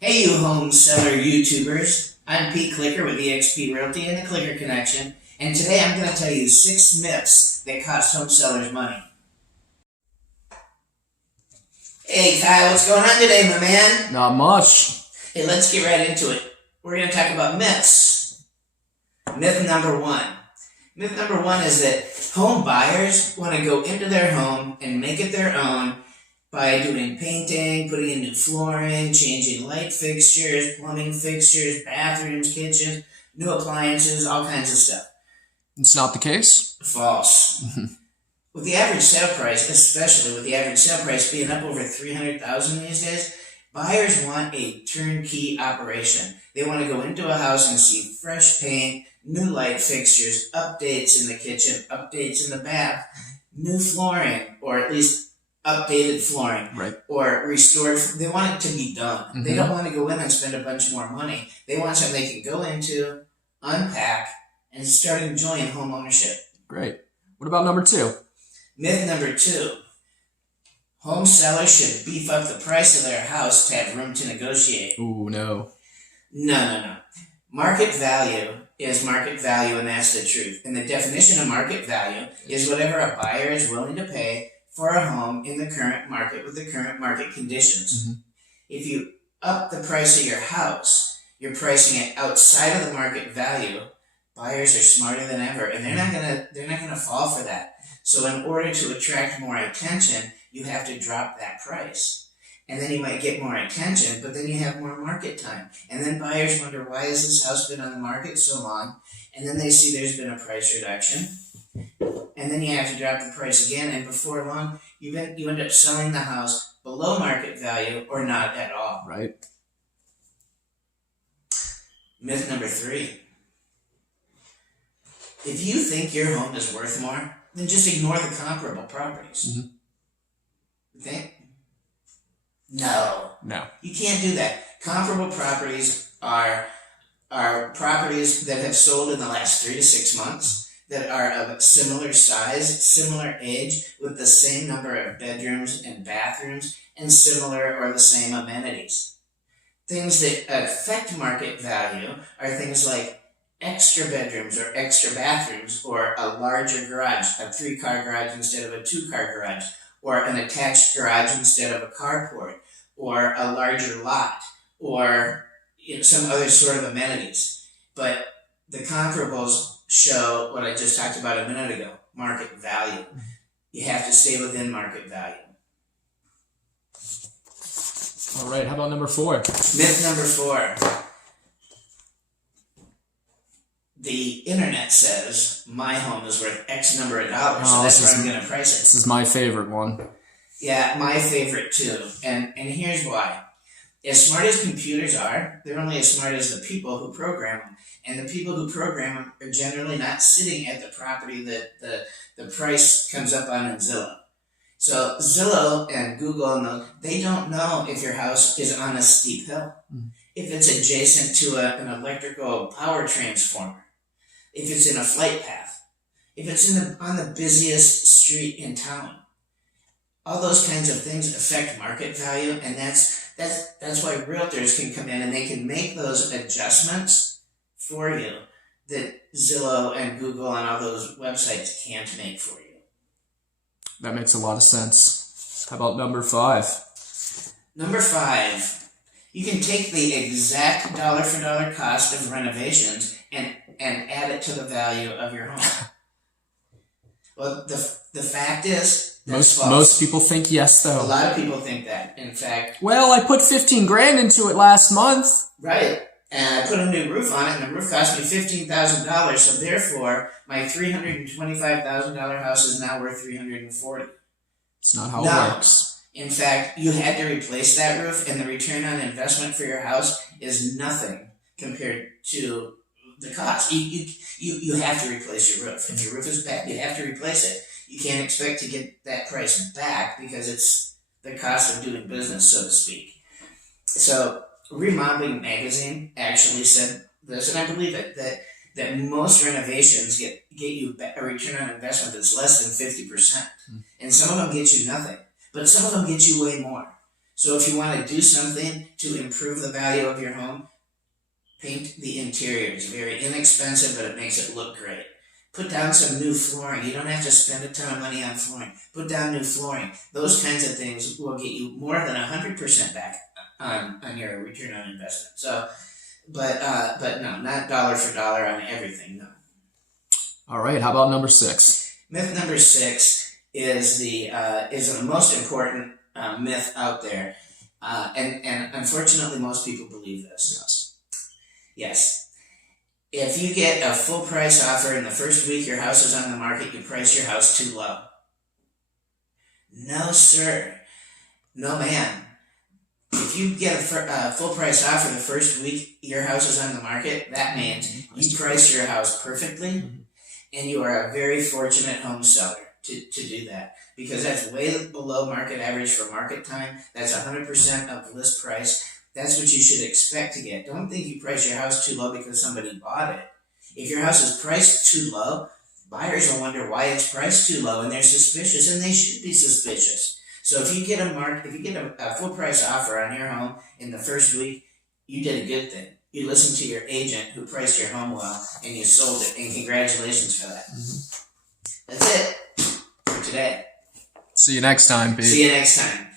Hey, you home seller YouTubers. I'm Pete Clicker with eXp Realty and the Clicker Connection, and today I'm going to tell you 6 myths that cost home sellers money. Hey, Kyle, what's going on today, my man? Not much. Hey, let's get right into it. We're going to talk about myths. Myth number 1. Myth number 1 is that home buyers want to go into their home and make it their own by doing painting, putting in new flooring, changing light fixtures, plumbing fixtures, bathrooms, kitchens, new appliances, all kinds of stuff. It's not the case? False. With the average sale price, especially with the average sale price being up over $300,000 these days, buyers want a turnkey operation. They want to go into a house and see fresh paint, new light fixtures, updates in the kitchen, updates in the bath, new flooring, or at least updated flooring, right, or restored. They want it to be done. Mm-hmm. They don't want to go in and spend a bunch more money. They want something they can go into, unpack, and start enjoying home ownership. Great. What about number 2? Myth number 2. Home sellers should beef up the price of their house to have room to negotiate. Ooh, no. No. Market value is market value, and that's the truth. And the definition of market value is whatever a buyer is willing to pay for a home in the current market with the current market conditions. Mm-hmm. If you up the price of your house, you're pricing it outside of the market value. Buyers are smarter than ever, and they're not gonna fall for that. So in order to attract more attention, you have to drop that price. And then you might get more attention, but then you have more market time. And then buyers wonder, why has this house been on the market so long? And then they see there's been a price reduction. And then you have to drop the price again, and before long, you end up selling the house below market value or not at all. Right. Myth number 3. If you think your home is worth more, then just ignore the comparable properties. Mm-hmm. You think? No. You can't do that. Comparable properties are properties that have sold in the last 3 to 6 months, that are of similar size, similar age, with the same number of bedrooms and bathrooms, and similar or the same amenities. Things that affect market value are things like extra bedrooms or extra bathrooms, or a larger garage, a 3-car garage instead of a 2-car garage, or an attached garage instead of a carport, or a larger lot, or some other sort of amenities. But the comparables show what I just talked about a minute ago, market value. You have to stay within market value. All right, how about number 4? Myth number 4. The internet says my home is worth X number of dollars, so that's where I'm going to price it. This is my favorite one. Yeah, my favorite too. And here's why. As smart as computers are, they're only as smart as the people who program them. And the people who program them are generally not sitting at the property that the price comes up on in Zillow. So Zillow and Google, they don't know if your house is on a steep hill, if it's adjacent to an electrical power transformer, if it's in a flight path, if it's on the busiest street in town. All those kinds of things affect market value, and that's why realtors can come in and they can make those adjustments for you that Zillow and Google and all those websites can't make for you. That makes a lot of sense. How about number 5? Number 5, you can take the exact dollar for dollar cost of renovations and add it to the value of your home. Well, the fact is, most people think yes, though. A lot of people think that. In fact, well, I put $15,000 into it last month. Right. And I put a new roof on it, and the roof cost me $15,000, so therefore, my $325,000 house is now worth $340,000. It's not how it works. In fact, you had to replace that roof, and the return on investment for your house is nothing compared to the cost. You have to replace your roof. If your roof is bad, you have to replace it. You can't expect to get that price back because it's the cost of doing business, so to speak. So Remodeling Magazine actually said this, and I believe it, that most renovations get you a return on investment that's less than 50%. And some of them get you nothing, but some of them get you way more. So if you want to do something to improve the value of your home, paint the interior. It's very inexpensive, but it makes it look great. Put down some new flooring. You don't have to spend a ton of money on flooring. Put down new flooring. Those kinds of things will get you more than 100% back on your return on investment. So, but no, not dollar for dollar on everything. No. All right. How about number 6? Myth number 6 is the most important myth out there, and unfortunately, most people believe this. Yes. If you get a full price offer in the first week your house is on the market, you price your house too low. No, sir. No, ma'am. If you get a full price offer the first week your house is on the market, that means you price your house perfectly, and you are a very fortunate home seller to do that, because that's way below market average for market time. That's 100% of list price. That's what you should expect to get. Don't think you price your house too low because somebody bought it. If your house is priced too low, buyers will wonder why it's priced too low, and they're suspicious, and they should be suspicious. So if you get a full price offer on your home in the first week, you did a good thing. You listened to your agent who priced your home well, and you sold it, and congratulations for that. That's it for today. See you next time, Pete. See you next time.